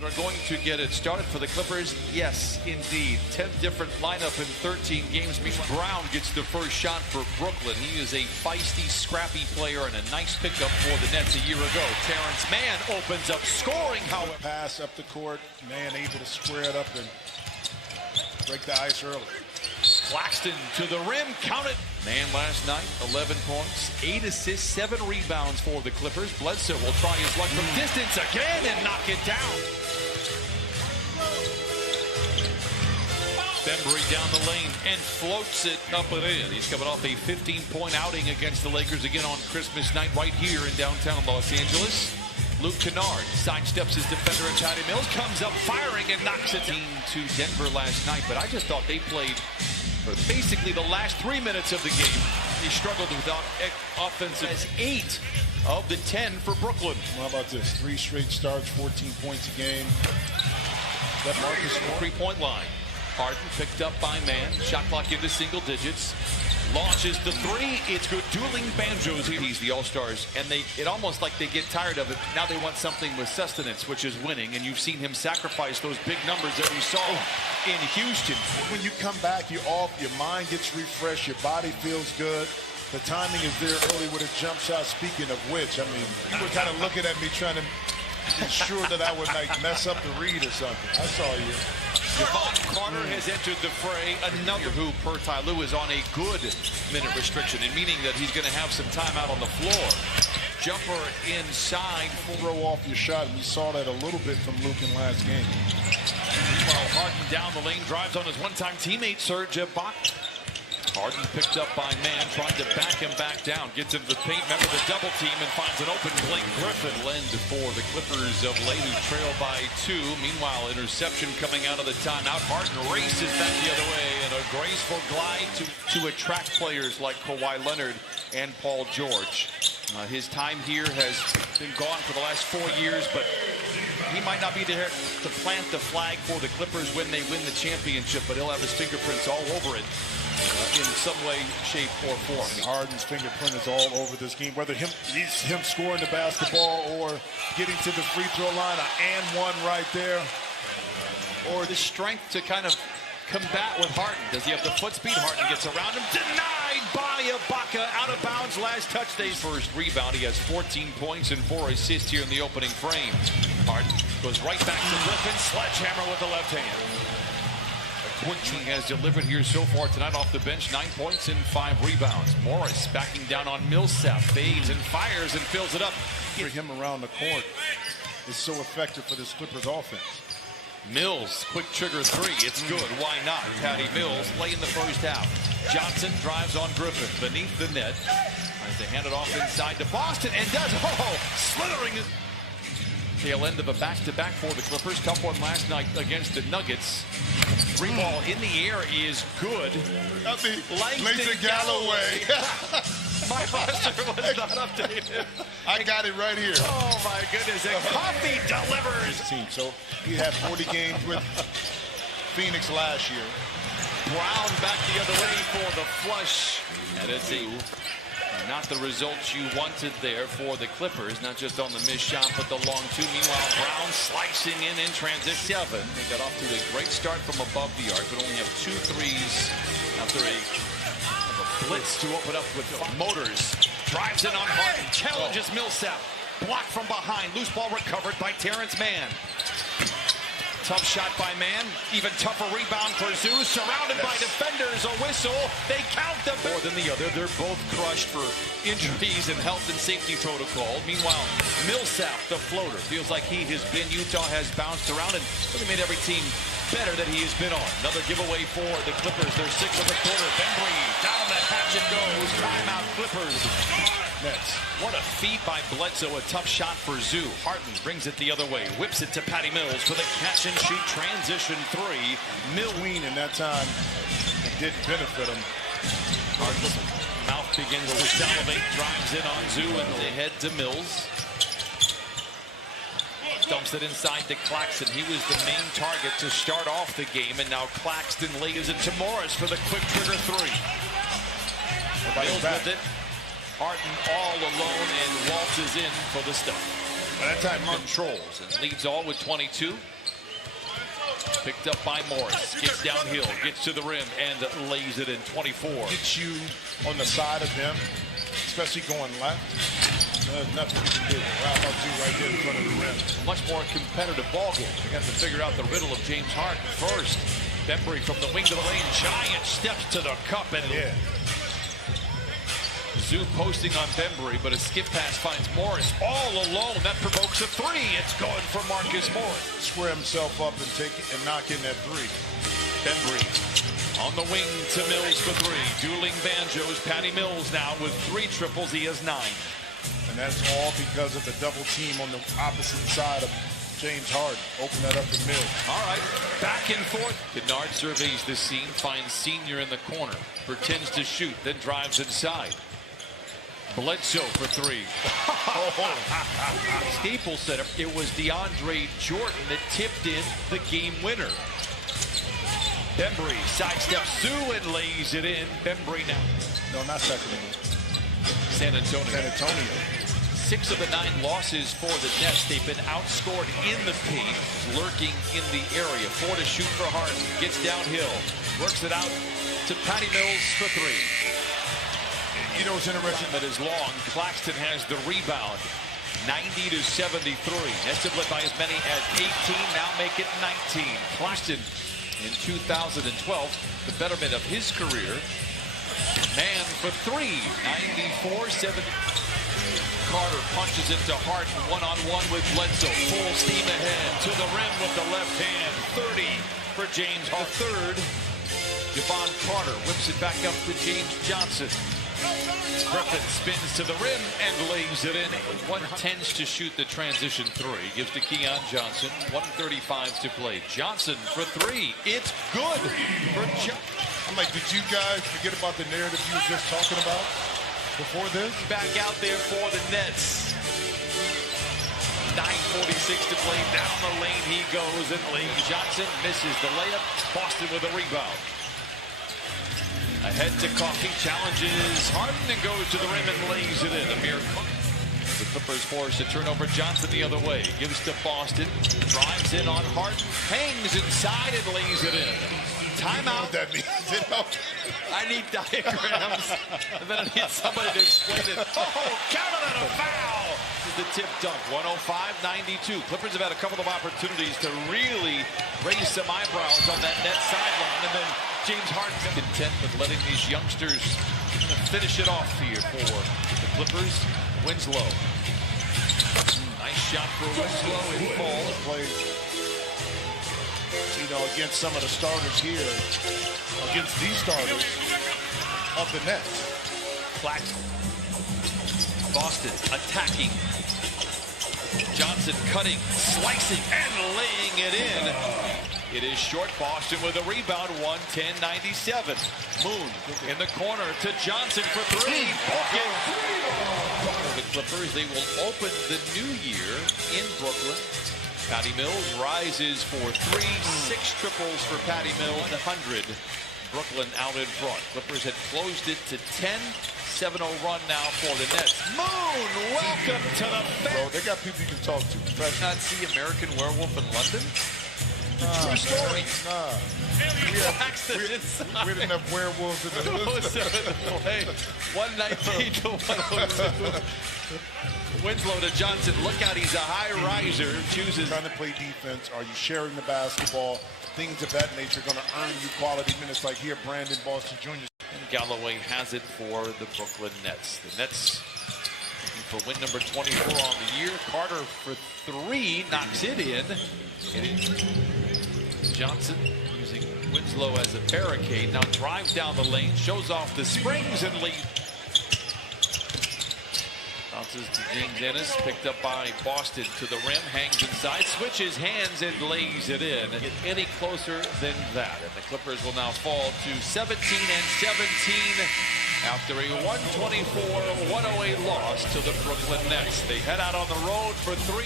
that are going to get it started for the Clippers? Yes, indeed. 10 different lineup in 13 games. Brown gets the first shot for Brooklyn. He is a feisty, scrappy player and a nice pickup for the Nets a year ago. Terrence Mann opens up scoring, however. Pass up the court, Mann able to square it up and break the ice early. Claxton to the rim, count it. Mann last night, 11 points, 8 assists, 7 rebounds for the Clippers. Bledsoe will try his luck from distance again and knock it down. Bembry down the lane and floats it up and in. He's coming off a 15-point outing against the Lakers again on Christmas night right here in downtown Los Angeles. Luke Kennard sidesteps his defender and Patty Mills comes up firing and knocks it to Denver last night. But I just thought they played for basically the last 3 minutes of the game. He struggled without offensive. As 8 of the 10 for Brooklyn. How about this? 3 straight starts, 14 points a game. That Marcus 3-point line. Harden picked up by Mann. Shot clock into single digits. Launches the 3. It's good. Dueling banjos here. He's the All-Stars, and it almost like they get tired of it. Now they want something with sustenance, which is winning, and you've seen him sacrifice those big numbers that we saw in Houston. When you come back, you're off, your mind gets refreshed, your body feels good. The timing is there early with a jump shot. Speaking of which, I mean, you were kind of looking at me trying to ensure that I would like mess up the read or something. I saw you. Javon Carter has entered the fray. Another who, per Ty Lue, is on a good minute restriction, and meaning that he's going to have some time out on the floor. Jumper inside. Throw off your shot, and we saw that a little bit from Luke in last game. Meanwhile, Harden down the lane, drives on his one-time teammate, Serge Ibaka. Harden picked up by Mann, trying to back him back down. Gets into the paint, remember the double team, and finds an open Blake Griffin. Lend for the Clippers of late, who trail by 2. Meanwhile, interception coming out of the timeout. Harden races back the other way, and a graceful glide to attract players like Kawhi Leonard and Paul George. His time here has been gone for the last 4 years, but he might not be there to plant the flag for the Clippers when they win the championship, but he'll have his fingerprints all over it. In some way, shape, or form. Harden's fingerprint is all over this game. Whether he's him scoring the basketball or getting to the free throw line, an and one right there. Or the strength to kind of combat with Harden. Does he have the foot speed? Harden gets around him. Denied by Ibaka. Out of bounds. Last touch day's first rebound. He has 14 points and 4 assists here in the opening frame. Harden goes right back to Griffin. Sledgehammer with the left hand. Quickly has delivered here so far tonight off the bench. 9 points and 5 rebounds. Morris backing down on Millsap. Fades and fires and fills it up. For him around the court is so effective for this Clippers offense. Mills, quick trigger 3. It's good. Why not? Patty Mills late in the first half. Johnson drives on Griffin beneath the net. As they hand it off inside to Boston and does. Slithering his tail end of a back-to-back for the Clippers. Tough one last night against the Nuggets. 3 ball in the air is good. Langston Galloway. My roster was not updated. I got it right here. Oh my goodness, and Coffee delivers. So he had 40 games with Phoenix last year. Brown back the other way for the flush. And it's not the results you wanted there for the Clippers, not just on the missed shot, but the long 2. Meanwhile, Brown slicing in transition 7. They got off to a great start from above the arc, but only have 2 threes after a blitz to open up with Motors. Drives in on Harden, challenges Millsap. Blocked from behind, loose ball recovered by Terrence Mann. Tough shot by Mann. Even tougher rebound for Zoo. Surrounded by defenders. A whistle. They count them more than the other. They're both crushed for injuries and health and safety protocol. Meanwhile, Millsap, the floater, feels like he has been. Utah has bounced around and really made every team better that he has been on. Another giveaway for the Clippers. They're 6 of the quarter. Bembry down the hatch it goes. Timeout Clippers. Nets. What a feed by Bledsoe. A tough shot for Zoo. Harden brings it the other way. Whips it to Patty Mills for the catch and shoot transition 3. Queen in that time, it didn't benefit him. Harden's mouth begins to salivate. Drives in on Zoo and they head to Mills. Dumps it inside to Claxton. He was the main target to start off the game, and now Claxton lays it to Morris for the quick trigger 3. Mills with it. Harden all alone and waltzes in for the stop. By that time, controls and leads all with 22. Picked up by Morris. Gets downhill, gets to the rim, and lays it in 24. Gets you on the side of them, especially going left. There's nothing you can do. Right about you right there in front of the rim. A much more competitive ball game. They got to figure out the riddle of James Harden first. Bembry from the wing to the lane. Giant steps to the cup and Zoo posting on Bembry, but a skip pass finds Morris all alone. That provokes a three. It's going for Marcus Morris. Square himself up and take it and knock in that three. Bembry on the wing to Mills for three. Dueling banjos. Patty Mills now with 3 triples. He has 9. And that's all because of the double team on the opposite side of James Harden. Open that up to Mills. All right, back and forth. Kennard surveys the scene, finds Senior in the corner. Pretends to shoot, then drives inside. Bledsoe for 3. Staples said it was DeAndre Jordan that tipped in the game winner. Bembry sidesteps Zoo and lays it in. Bembry now. No, not Sacramento. San Antonio. San Antonio. 6 of the 9 losses for the Nets. They've been outscored in the paint, lurking in the area. 4 to shoot for Harden. Gets downhill. Works it out to Patty Mills for 3. You know what's interesting? That is long. Claxton has the rebound. 90 to 73. Nets have led by as many as 18. Now make it 19. Claxton in 2012, the betterment of his career. Man for 3. 94-70. Carter punches it to Harden. One-on-one with Bledsoe. Full steam ahead to the rim with the left hand. 30 for James Harden. Third. Javon Carter whips it back up to James Johnson. Griffin spins to the rim and lays it in. One tends to shoot the transition 3. Gives to Keon Johnson. 1:35 to play. Johnson for 3. It's good for Johnson. I'm like, did you guys forget about the narrative you were just talking about before this? Back out there for the Nets. 9:46 to play. Down the lane he goes, and Lane Johnson misses the layup. Boston with a rebound. Ahead to Coffey, challenges Harden and goes to the rim and lays it in. Amir Cook. The Clippers forced to turn over Johnson the other way. Gives to Boston. Drives in on Harden. Hangs inside and lays it in. Timeout. What that means? I need diagrams. And then I need somebody to explain it. Oh, counted on a foul. This is the tip dunk. 105-92. Clippers have had a couple of opportunities to really raise some eyebrows on that net sideline. And then James Harden content with letting these youngsters finish it off here for the Clippers. Winslow. Nice shot for Winslow. It falls. Plays, you know, against some of the starters here, against these starters of the Nets. Claxton. Boston attacking. Johnson cutting, slicing, and laying it in. It is short. Boston with a rebound. 110-97. Moon in the corner to Johnson for 3. The Clippers, they will open the new year in Brooklyn. Patty Mills rises for 3. 6 triples for Patty Mills. 100. Brooklyn out in front. Clippers had closed it to 10. 7-0 run now for the Nets. Moon, welcome to the bench. Bro, they got people you can talk to. Did you not see American Werewolf in London? True story. Nah. We had enough werewolves in the 2:07 to play. 119 to 102. Winslow to Johnson. Look out, he's a high riser. Chooses. Trying to play defense. Are you sharing the basketball? Things of that nature going to earn you quality minutes like here, Brandon Boston Jr. And Galloway has it for the Brooklyn Nets. The Nets for win number 24 on the year. Carter for 3 knocks it in. Johnson using Winslow as a barricade. Now drives down the lane, shows off the springs and leads. Bounces to James Ennis, picked up by Boston to the rim, hangs inside, switches hands and lays it in. Get any closer than that. And the Clippers will now fall to 17-17 after a 124-108 loss to the Brooklyn Nets. They head out on the road for 3.